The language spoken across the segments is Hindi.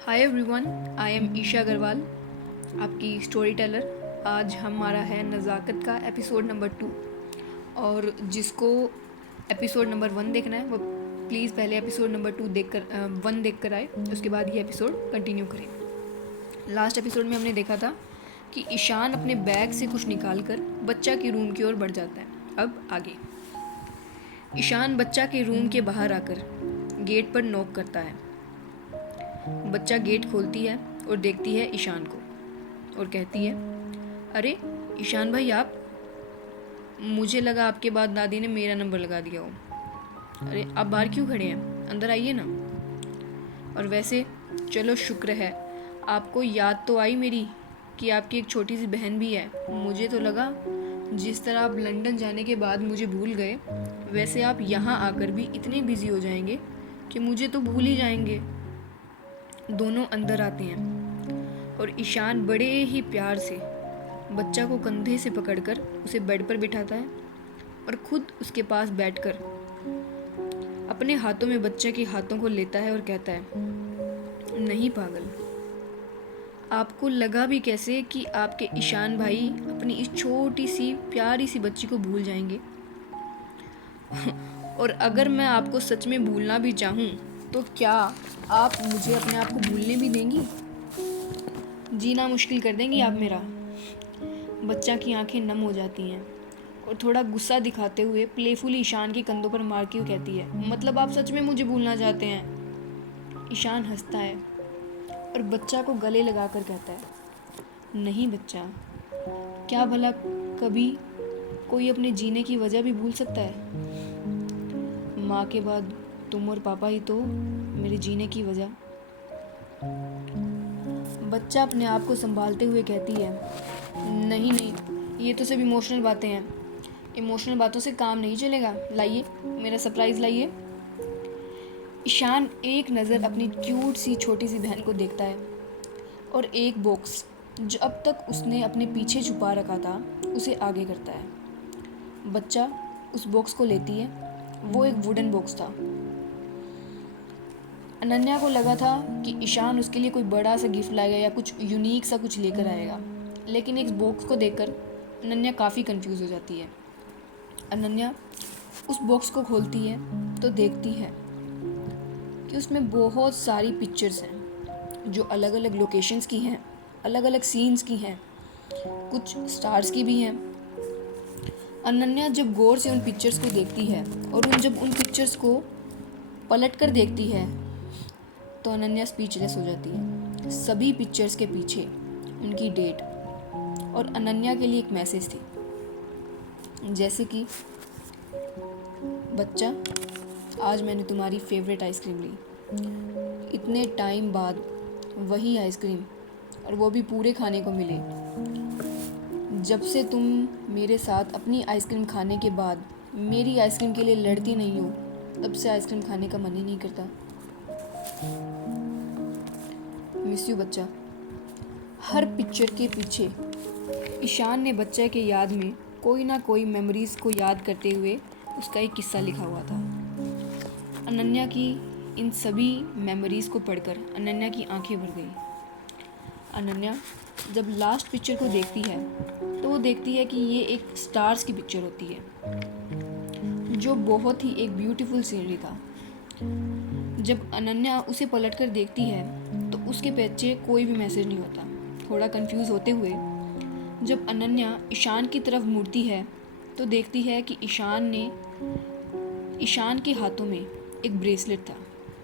Hi everyone, I am Isha Agrawal, आपकी स्टोरी टेलर। आज हमारा है नज़ाकत का एपिसोड नंबर 2। और जिसको एपिसोड नंबर 1 देखना है वो प्लीज़ पहले एपिसोड नंबर 2 1 देख कर आए, उसके बाद ये एपिसोड कंटिन्यू करें। लास्ट एपिसोड में हमने देखा था कि ईशान अपने बैग से कुछ निकाल कर बच्चा के रूम की ओर बढ़ जाता है। अब आगे ईशान बच्चा के रूम के बाहर आकर गेट पर नॉक करता है। बच्चा गेट खोलती है और देखती है ईशान को और कहती है, अरे ईशान भाई आप, मुझे लगा आपके बाद दादी ने मेरा नंबर लगा दिया हो। अरे आप बाहर क्यों खड़े हैं, अंदर आइए ना। और वैसे चलो शुक्र है आपको याद तो आई मेरी कि आपकी एक छोटी सी बहन भी है। मुझे तो लगा जिस तरह आप लंदन जाने के बाद मुझे भूल गए, वैसे आप यहाँ आकर भी इतने बिजी हो जाएंगे कि मुझे तो भूल ही जाएंगे। दोनों अंदर आते हैं और ईशान बड़े ही प्यार से बच्चा को कंधे से पकड़कर उसे बेड पर बिठाता है और खुद उसके पास बैठकर अपने हाथों में बच्चे के हाथों को लेता है और कहता है, नहीं पागल, आपको लगा भी कैसे कि आपके ईशान भाई अपनी इस छोटी सी प्यारी सी बच्ची को भूल जाएंगे। और अगर मैं आपको सच में भूलना भी चाहूँ तो क्या आप मुझे अपने आप को भूलने भी देंगी? जीना मुश्किल कर देंगी आप मेरा? बच्चा की आंखें नम हो जाती हैं और थोड़ा गुस्सा दिखाते हुए प्लेफुल ईशान के कंधों पर मार के कहती है, मतलब आप सच में मुझे भूलना चाहते हैं? ईशान हंसता है और बच्चा को गले लगाकर कहता है, नहीं बच्चा, क्या भला कभी कोई अपने जीने की वजह भी भूल सकता है? माँ के बाद तुम और पापा ही तो मेरे जीने की वजह। बच्चा अपने आप को संभालते हुए कहती है, नहीं नहीं, ये तो सिर्फ इमोशनल बातें हैं, इमोशनल बातों से काम नहीं चलेगा, लाइए मेरा सरप्राइज़ लाइए। ईशान एक नज़र अपनी क्यूट सी छोटी सी बहन को देखता है और एक बॉक्स जो अब तक उसने अपने पीछे छुपा रखा था उसे आगे करता है। बच्चा उस बॉक्स को लेती है। वो एक वुडन बॉक्स था। अनन्या को लगा था कि ईशान उसके लिए कोई बड़ा सा गिफ्ट लाएगा या कुछ यूनिक सा कुछ लेकर आएगा, लेकिन एक बॉक्स को देखकर अनन्या काफ़ी कंफ्यूज हो जाती है। अनन्या उस बॉक्स को खोलती है तो देखती है कि उसमें बहुत सारी पिक्चर्स हैं जो अलग अलग लोकेशंस की हैं, अलग अलग सीन्स की हैं, कुछ स्टार्स की भी हैं। अनन्या जब गौर से उन पिक्चर्स को देखती है और जब उन पिक्चर्स को पलट कर देखती है तो अनन्या स्पीचलेस हो जाती है। सभी पिक्चर्स के पीछे उनकी डेट और अनन्या के लिए एक मैसेज थी, जैसे कि, बच्चा, आज मैंने तुम्हारी फेवरेट आइसक्रीम ली, इतने टाइम बाद वही आइसक्रीम, और वो भी पूरे खाने को मिले। जब से तुम मेरे साथ अपनी आइसक्रीम खाने के बाद मेरी आइसक्रीम के लिए लड़ती नहीं हो, तब से आइसक्रीम खाने का मन ही नहीं करता। मिस यू बच्चा। हर पिक्चर के पीछे ईशान ने बच्चे के याद में कोई ना कोई मेमोरीज को याद करते हुए उसका एक किस्सा लिखा हुआ था। अनन्या की इन सभी मेमोरीज को पढ़कर अनन्या की आंखें भर गई। अनन्या जब लास्ट पिक्चर को देखती है तो वो देखती है कि ये एक स्टार्स की पिक्चर होती है जो बहुत ही एक ब्यूटीफुल सीनरी था। जब अनन्या उसे पलटकर देखती है तो उसके पीछे कोई भी मैसेज नहीं होता। थोड़ा कंफ्यूज होते हुए जब अनन्या ईशान की तरफ मुड़ती है तो देखती है कि ईशान के हाथों में एक ब्रेसलेट था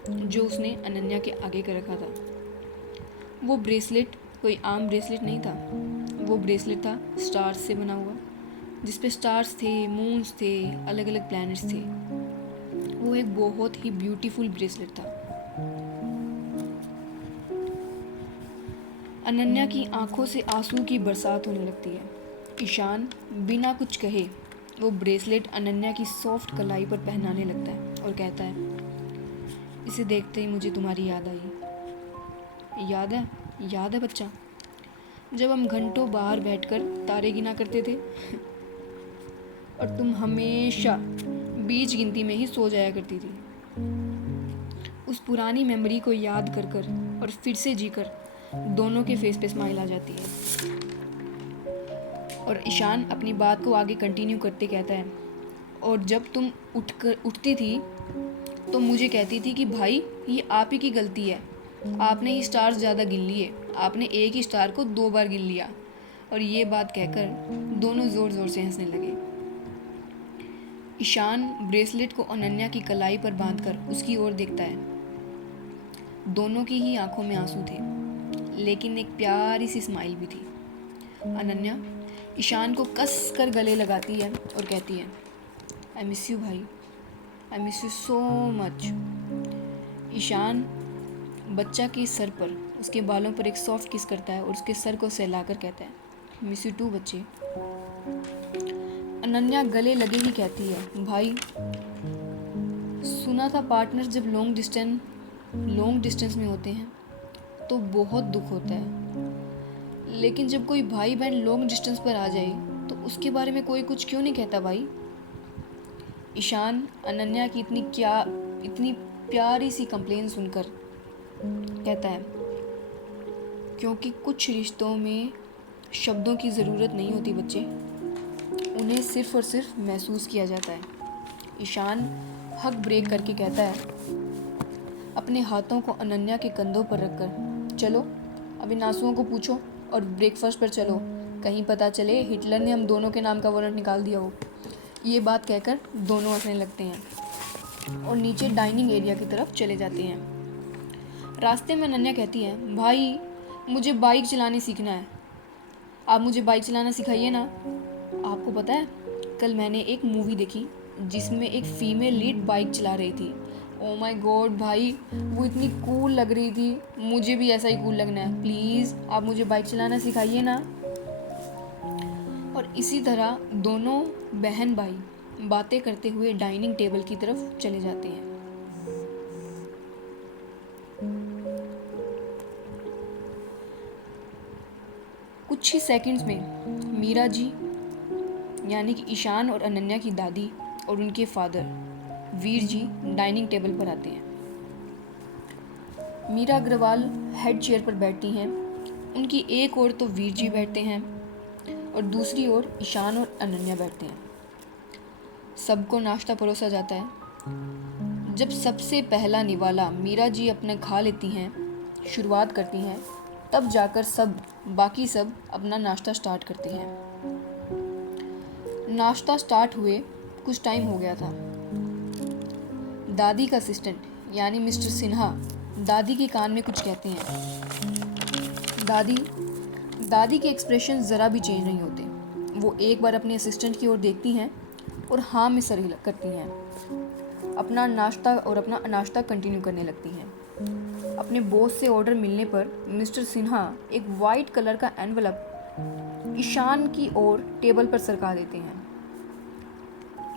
जो उसने अनन्या के आगे कर रखा था। वो ब्रेसलेट कोई आम ब्रेसलेट नहीं था, वो ब्रेसलेट था स्टार्स से बना हुआ, जिस पे स्टार्स थे, मून्स थे, अलग अलग प्लैनेट्स थे। वो एक बहुत ही ब्यूटीफुल ब्रेसलेट था। अनन्या की आंखों से आंसू की बरसात होने लगती है। ईशान बिना कुछ कहे वो ब्रेसलेट अनन्या की सॉफ्ट कलाई पर पहनाने लगता है और कहता है, इसे देखते ही मुझे तुम्हारी याद आई। याद है? याद है बच्चा, जब हम घंटों बाहर बैठकर तारे गिना करते थे और तुम हमेशा बीच गिनती में ही सो जाया करती थी। उस पुरानी मेमोरी को याद कर कर और फिर से जीकर दोनों के फेस पे स्माइल आ जाती है। और ईशान अपनी बात को आगे कंटिन्यू करते कहता है, और जब तुम उठती थी तो मुझे कहती थी कि भाई ये आप ही की गलती है, आपने ही स्टार्स ज़्यादा गिन लिए, आपने एक ही स्टार को 2 बार गिन लिया। और ये बात कहकर दोनों ज़ोर ज़ोर से हंसने लगे। ईशान ब्रेसलेट को अनन्या की कलाई पर बांधकर उसकी ओर देखता है। दोनों की ही आंखों में आंसू थे, लेकिन एक प्यारी सी स्माइल भी थी। अनन्या ईशान को कस कर गले लगाती है और कहती है, आई मिस यू भाई, I miss you so much. Ishan बच्चा के सर पर, उसके बालों पर एक सॉफ्ट किस करता है और उसके सर को सहलाकर कहता है, मिस यू टू बच्चे। अनन्या गले लगे ही कहती है, भाई सुना था पार्टनर जब लॉन्ग डिस्टेंस में होते हैं तो बहुत दुख होता है, लेकिन जब कोई भाई बहन लॉन्ग डिस्टेंस पर आ जाए तो उसके बारे में कोई कुछ क्यों नहीं कहता भाई। ईशान अनन्या की इतनी प्यारी सी कंप्लेन सुनकर कहता है, क्योंकि कुछ रिश्तों में शब्दों की ज़रूरत नहीं होती बच्चे, उन्हें सिर्फ और सिर्फ महसूस किया जाता है। ईशान हक ब्रेक करके कहता है, अपने हाथों को अनन्या के कंधों पर रखकर, चलो अभी नासुओं को पूछो और ब्रेकफास्ट पर चलो, कहीं पता चले हिटलर ने हम दोनों के नाम का वारंट निकाल दिया हो। ये बात कहकर दोनों हंसने लगते हैं और नीचे डाइनिंग एरिया की तरफ चले जाते हैं। रास्ते में अनन्या कहती है, भाई मुझे बाइक चलाने सीखना है, आप मुझे बाइक चलाना सिखाइए ना। आपको पता है कल मैंने एक मूवी देखी जिसमें एक फीमेल लीड बाइक चला रही थी। ओ माय गॉड भाई, वो इतनी कूल लग रही थी, मुझे भी ऐसा ही कूल लगना है, प्लीज़ आप मुझे बाइक चलाना सिखाइए ना। और इसी तरह दोनों बहन भाई बातें करते हुए डाइनिंग टेबल की तरफ चले जाते हैं। कुछ ही सेकंड्स में मीरा जी यानी कि ईशान और अनन्या की दादी और उनके father Veer ji dining table पर आते हैं। मीरा अग्रवाल हेड चेयर पर बैठती हैं, उनकी एक ओर तो वीर जी बैठते हैं और दूसरी ओर ईशान और अनन्या बैठते हैं। सबको नाश्ता परोसा जाता है। जब सबसे पहला निवाला मीरा जी अपने खा लेती हैं, शुरुआत करती हैं, तब जाकर बाकी सब अपना नाश्ता स्टार्ट करते हैं। नाश्ता स्टार्ट हुए कुछ टाइम हो गया था। दादी का असिस्टेंट यानी मिस्टर सिन्हा दादी के कान में कुछ कहते हैं। दादी के एक्सप्रेशन ज़रा भी चेंज नहीं होते। वो एक बार अपने असिस्टेंट की ओर देखती हैं और हाँ में सर करती हैं। अपना नाश्ता कंटिन्यू करने लगती हैं। अपने बॉस से ऑर्डर मिलने पर मिस्टर सिन्हा एक वाइट कलर का एनवलप ईशान की ओर टेबल पर सरका देते हैं।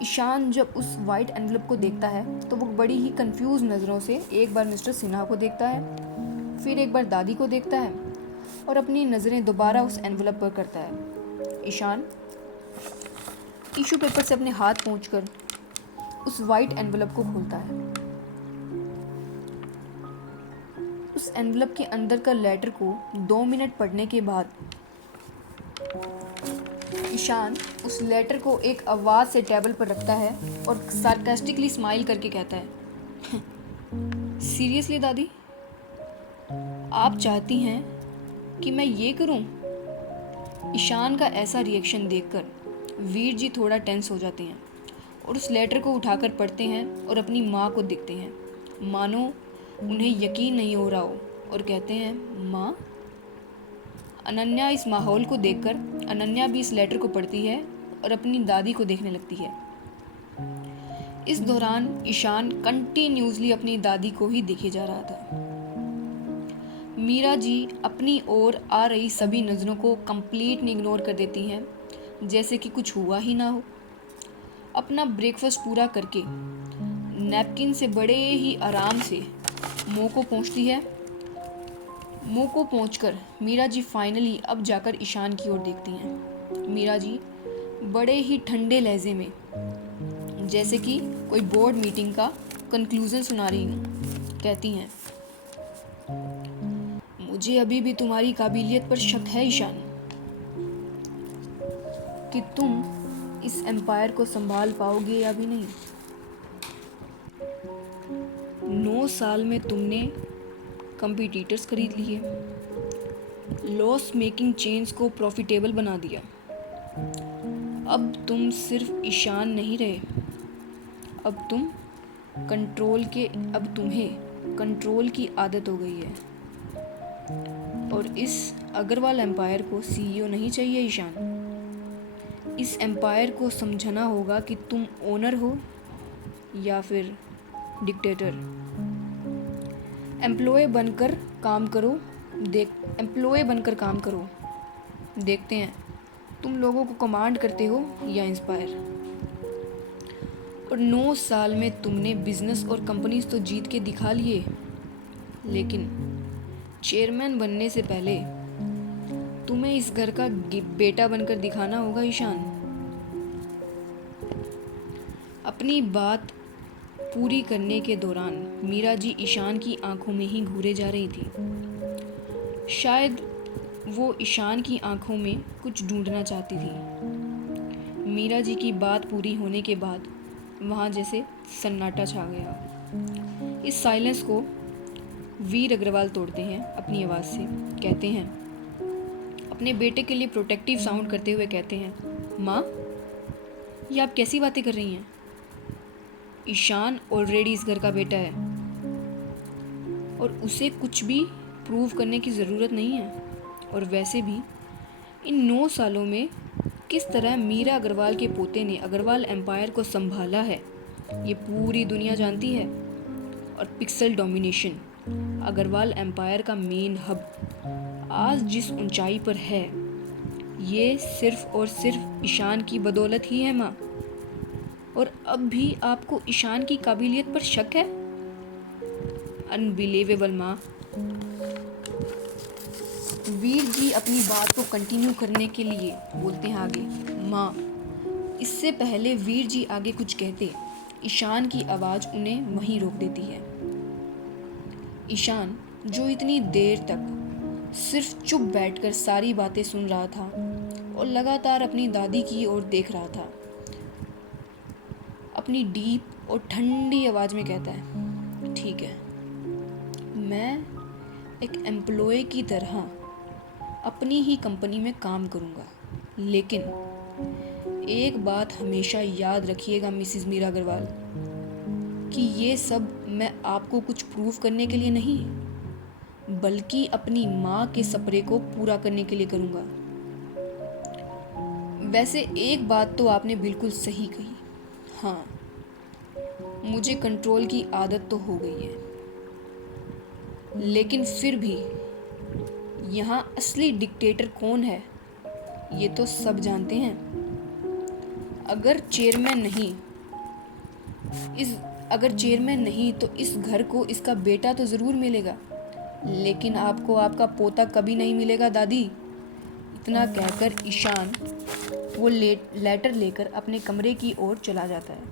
ईशान जब उस वाइट एनवलप को देखता है तो वो बड़ी ही कंफ्यूज नज़रों से एक बार मिस्टर सिन्हा को देखता है, फिर एक बार दादी को देखता है और अपनी नज़रें दोबारा उस एनवलप पर करता है। ईशान टिश्यू पेपर से अपने हाथ पोंछकर उस वाइट एनवलप को खोलता है। उस एनवलप के अंदर का लेटर को 2 मिनट पढ़ने के बाद ईशान उस लेटर को एक आवाज़ से टेबल पर रखता है और सार्कास्टिकली स्माइल करके कहता है, सीरियसली दादी, आप चाहती हैं कि मैं ये करूं? ईशान का ऐसा रिएक्शन देखकर वीर जी थोड़ा टेंस हो जाते हैं और उस लेटर को उठाकर पढ़ते हैं और अपनी माँ को देखते हैं, मानो उन्हें यकीन नहीं हो रहा हो, और कहते हैं, माँ। अनन्या इस माहौल को देखकर अनन्या भी इस लेटर को पढ़ती है और अपनी दादी को देखने लगती है। इस दौरान ईशान कंटिन्यूसली अपनी दादी को ही देखे जा रहा था। मीरा जी अपनी ओर आ रही सभी नज़रों को कंप्लीटली इग्नोर कर देती हैं, जैसे कि कुछ हुआ ही ना हो। अपना ब्रेकफास्ट पूरा करके नैपकिन से बड़े ही आराम से मुंह को पोंछती है। मुंह को पोंछकर मीरा जी फाइनली अब जाकर ईशान की ओर देखती हैं। मीरा जी बड़े ही ठंडे लहजे में, जैसे कि कोई बोर्ड मीटिंग का कंक्लूजन सुना रही हूँ, कहती हैं, मुझे अभी भी तुम्हारी काबिलियत पर शक है ईशान, कि तुम इस एम्पायर को संभाल पाओगे या भी नहीं। 9 साल में तुमने कंपटीटर्स खरीद लिए, लॉस मेकिंग चेन्स को प्रॉफिटेबल बना दिया। अब ईशान नहीं रहे, अब तुम्हें कंट्रोल की आदत हो गई है। और इस अग्रवाल एम्पायर को सीईओ नहीं चाहिए ईशान। इस एम्पायर को समझना होगा कि तुम ओनर हो या फिर डिक्टेटर। एम्प्लॉय बनकर काम करो, देखते हैं तुम लोगों को कमांड करते हो या इंस्पायर। और 9 साल में तुमने बिजनेस और कंपनीज तो जीत के दिखा लिए, लेकिन चेयरमैन बनने से पहले तुम्हें इस घर का बेटा बनकर दिखाना होगा ईशान। अपनी बात पूरी करने के दौरान मीरा जी ईशान की आंखों में ही घूरे जा रही थी। शायद वो ईशान की आंखों में कुछ ढूंढना चाहती थी। मीरा जी की बात पूरी होने के बाद वहाँ जैसे सन्नाटा छा गया। इस साइलेंस को वीर अग्रवाल तोड़ते हैं अपनी आवाज़ से। कहते हैं, अपने बेटे के लिए प्रोटेक्टिव साउंड करते हुए कहते हैं, माँ, ये आप कैसी बातें कर रही हैं? ईशान ऑलरेडी इस घर का बेटा है और उसे कुछ भी प्रूव करने की ज़रूरत नहीं है। और वैसे भी इन 9 सालों में किस तरह मीरा अग्रवाल के पोते ने अग्रवाल एम्पायर को संभाला है, ये पूरी दुनिया जानती है। और पिक्सल डोमिनेशन, अग्रवाल एम्पायर का मेन हब, आज जिस ऊंचाई पर है, ये सिर्फ और सिर्फ ईशान की बदौलत ही है माँ। और अब भी आपको ईशान की काबिलियत पर शक है? अनबिलीवेबल माँ। वीर जी अपनी बात को कंटिन्यू करने के लिए बोलते हैं आगे, माँ। इससे पहले वीर जी आगे कुछ कहते, ईशान की आवाज़ उन्हें वहीं रोक देती है। ईशान, जो इतनी देर तक सिर्फ चुप बैठकर सारी बातें सुन रहा था और लगातार अपनी दादी की ओर देख रहा था, अपनी डीप और ठंडी आवाज़ में कहता है, ठीक है, मैं एक एम्प्लॉय की तरह अपनी ही कंपनी में काम करूँगा, लेकिन एक बात हमेशा याद रखिएगा मिसेस मीरा अग्रवाल, कि ये सब मैं आपको कुछ प्रूव करने के लिए नहीं, बल्कि अपनी माँ के सपने को पूरा करने के लिए करूँगा। वैसे एक बात तो आपने बिल्कुल सही कही, हाँ, मुझे कंट्रोल की आदत तो हो गई है, लेकिन फिर भी यहाँ असली डिक्टेटर कौन है ये तो सब जानते हैं। अगर चेयरमैन नहीं तो इस घर को इसका बेटा तो ज़रूर मिलेगा, लेकिन आपको आपका पोता कभी नहीं मिलेगा दादी। इतना कहकर ईशान वो लेटर लेकर अपने कमरे की ओर चला जाता है।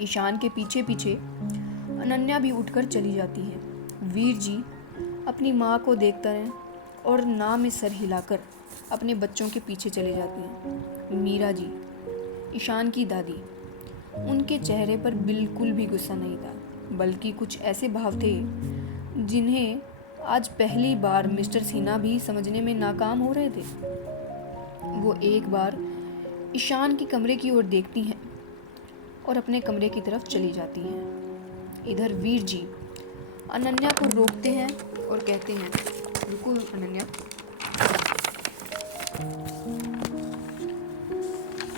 ईशान के पीछे पीछे अनन्या भी उठकर चली जाती है। वीर जी अपनी माँ को देखता है और ना में सर हिलाकर अपने बच्चों के पीछे चले जाती हैं। मीरा जी, ईशान की दादी, उनके चेहरे पर बिल्कुल भी गुस्सा नहीं था, बल्कि कुछ ऐसे भाव थे जिन्हें आज पहली बार मिस्टर सिन्हा भी समझने में नाकाम हो रहे थे। वो एक बार ईशान के कमरे की ओर देखती हैं और अपने कमरे की तरफ चली जाती हैं। इधर वीर जी अनन्या को रोकते हैं और कहते हैं, रुको अनन्या,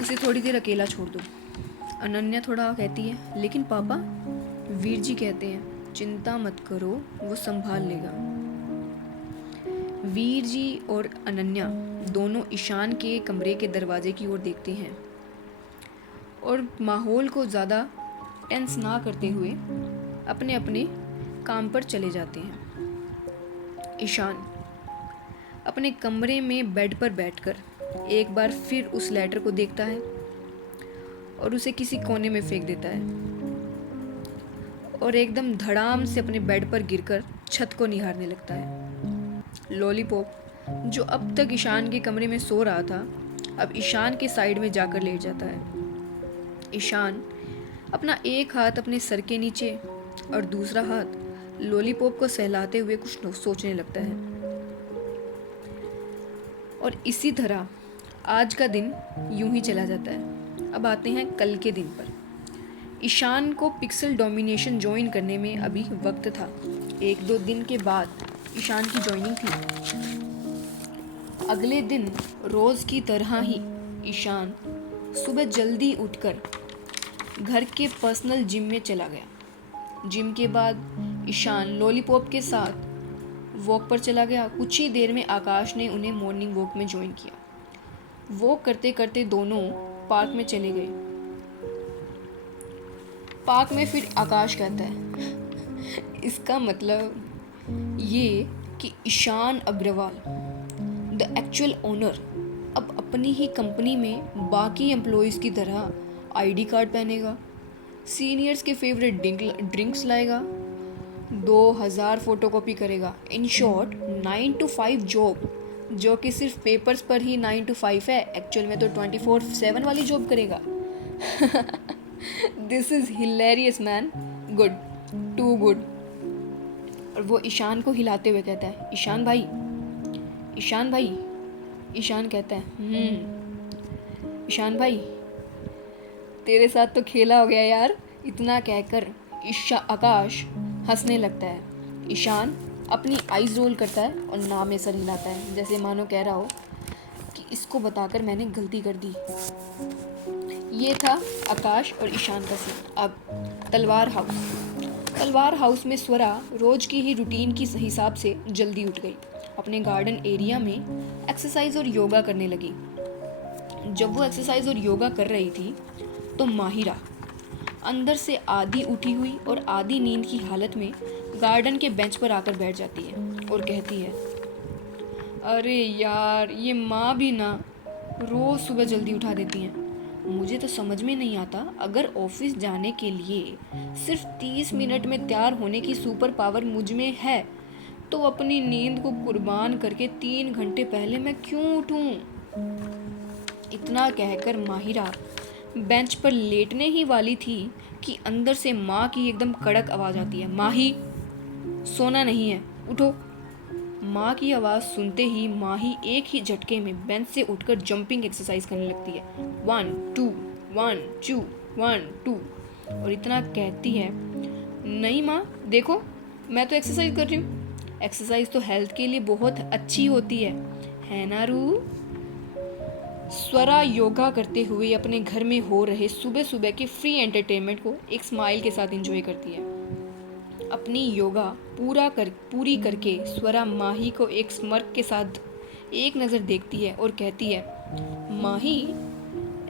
उसे थोड़ी देर अकेला छोड़ दो। अनन्या थोड़ा कहती है, लेकिन पापा। वीर जी कहते हैं, चिंता मत करो, वो संभाल लेगा। वीर जी और अनन्या दोनों ईशान के कमरे के दरवाजे की ओर देखते हैं और माहौल को ज़्यादा टेंस ना करते हुए अपने अपने काम पर चले जाते हैं। ईशान अपने कमरे में बेड पर बैठकर एक बार फिर उस लेटर को देखता है और उसे किसी कोने में फेंक देता है और एकदम धड़ाम से अपने बेड पर गिरकर छत को निहारने लगता है। लॉलीपॉप, जो अब तक ईशान के कमरे में सो रहा था, अब ईशान के साइड में जाकर लेट जाता है। ईशान अपना एक हाथ अपने सर के नीचे और दूसरा हाथ लॉलीपॉप को सहलाते हुए कुछ सोचने लगता है। और इसी तरह आज का दिन यूं ही चला जाता है। अब आते हैं कल के दिन पर। ईशान को पिक्सल डोमिनेशन ज्वाइन करने में अभी वक्त था। 1-2 दिन के बाद ईशान की ज्वाइनिंग थी। अगले दिन रोज़ की तरह ही ईशान सुबह जल्दी उठकर घर के पर्सनल जिम में चला गया। जिम के बाद ईशान लॉलीपॉप के साथ वॉक पर चला गया। कुछ ही देर में आकाश ने उन्हें मॉर्निंग वॉक में ज्वाइन किया। वॉक करते करते दोनों पार्क में चले गए। पार्क में फिर आकाश कहता है, इसका मतलब ये कि Ishan Agrawal, the actual owner, अब अपनी ही कंपनी में बाकी एम्प्लॉयज़ की तरह आईडी कार्ड पहनेगा, सीनियर्स के फेवरेट ड्रिंक्स लाएगा, 2000 फोटोकॉपी करेगा। इन शॉर्ट 9 to 5 जॉब, जो कि सिर्फ पेपर्स पर ही 9 to 5 है, एक्चुअल में तो 24/7 वाली जॉब करेगा। This is hilarious man, good, too good. और वो ईशान को हिलाते हुए कहता है, ईशान भाई, ईशान भाई। ईशान कहता है, ईशान भाई, तेरे साथ तो खेला हो गया यार। इतना कहकर आकाश हंसने लगता है। ईशान अपनी आईज रोल करता है और ना में सर हिलाता है, जैसे मानो कह रहा हो कि इसको बताकर मैंने गलती कर दी। ये था आकाश और ईशान का सीन। अब तलवार हाउस में स्वरा रोज की ही रूटीन की हिसाब से जल्दी उठ गई। अपने गार्डन एरिया में एक्सरसाइज और योगा करने लगी। जब वो एक्सरसाइज और योगा कर रही थी तो माहिरा अंदर से आधी उठी हुई और आधी नींद की हालत में गार्डन के बेंच पर आकर बैठ जाती है और कहती है, अरे यार, ये माँ भी ना रोज़ सुबह जल्दी उठा देती हैं। मुझे तो समझ में नहीं आता, अगर ऑफिस जाने के लिए सिर्फ 30 मिनट में तैयार होने की सुपर पावर मुझ में है, तो अपनी नींद को कुर्बान करके 3 घंटे पहले मैं क्यों उठूं? इतना कहकर माहिरा बेंच पर लेटने ही वाली थी कि अंदर से माँ की एकदम कड़क आवाज़ आती है, माही, सोना नहीं है, उठो। माँ की आवाज़ सुनते ही माही एक ही झटके में बेंच से उठकर जंपिंग एक्सरसाइज करने लगती है। 1 2 1 2 1 2 और इतना कहती है, नहीं माँ, देखो मैं तो एक्सरसाइज कर रही हूँ। एक्सरसाइज तो हेल्थ के लिए बहुत अच्छी होती है ना रू? स्वरा योगा करते हुए अपने घर में हो रहे सुबह सुबह के फ्री एंटरटेनमेंट को एक स्माइल के साथ एंजॉय करती है। अपनी योगा पूरी करके स्वरा माही को एक स्मर्क के साथ एक नज़र देखती है और कहती है, माही,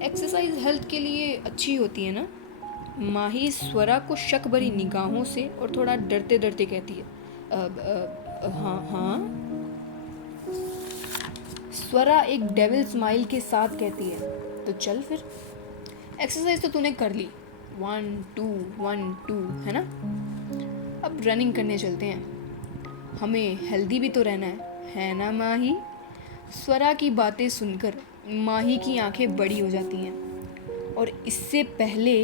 एक्सरसाइज हेल्थ के लिए अच्छी होती है ना? माही स्वरा को शक भरी निगाहों से और थोड़ा डरते डरते कहती है, हाँ। स्वरा एक डेविल स्माइल के साथ कहती है, तो चल फिर, एक्सरसाइज तो तूने कर ली, 1 2 1 2, है ना? अब रनिंग करने चलते हैं, हमें हेल्दी भी तो रहना है ना माही? स्वरा की बातें सुनकर माही की आंखें बड़ी हो जाती हैं और इससे पहले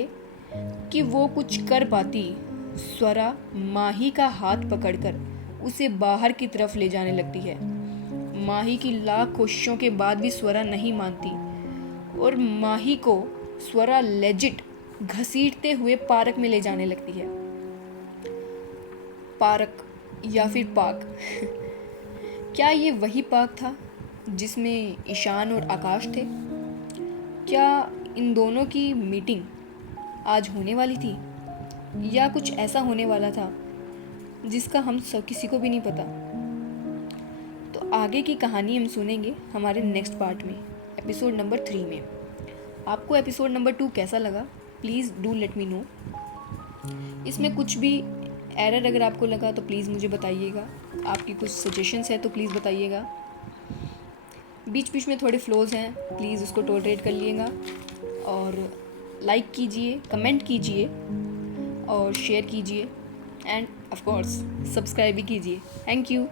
कि वो कुछ कर पाती, स्वरा माही का हाथ पकड़कर उसे बाहर की तरफ ले जाने लगती है। माही की लाख कोशिशों के बाद भी स्वरा नहीं मानती और माही को स्वरा लेजिट घसीटते हुए पार्क में ले जाने लगती है। पार्क या फिर पार्क क्या ये वही पार्क था जिसमें ईशान और आकाश थे? क्या इन दोनों की मीटिंग आज होने वाली थी या कुछ ऐसा होने वाला था जिसका हम सब किसी को भी नहीं पता? तो आगे की कहानी हम सुनेंगे हमारे नेक्स्ट पार्ट में, एपिसोड नंबर 3 में। आपको एपिसोड नंबर 2 कैसा लगा? Please do let me know. इसमें कुछ भी एरर अगर आपको लगा तो प्लीज़ मुझे बताइएगा। आपकी कुछ सजेशंस है तो प्लीज़ बताइएगा। बीच बीच में थोड़े फ्लोज हैं, प्लीज़ उसको टॉलरेट कर लिएगा। और लाइक कीजिए, कमेंट कीजिए और शेयर कीजिए एंड ऑफ कोर्स सब्सक्राइब भी कीजिए। Thank you.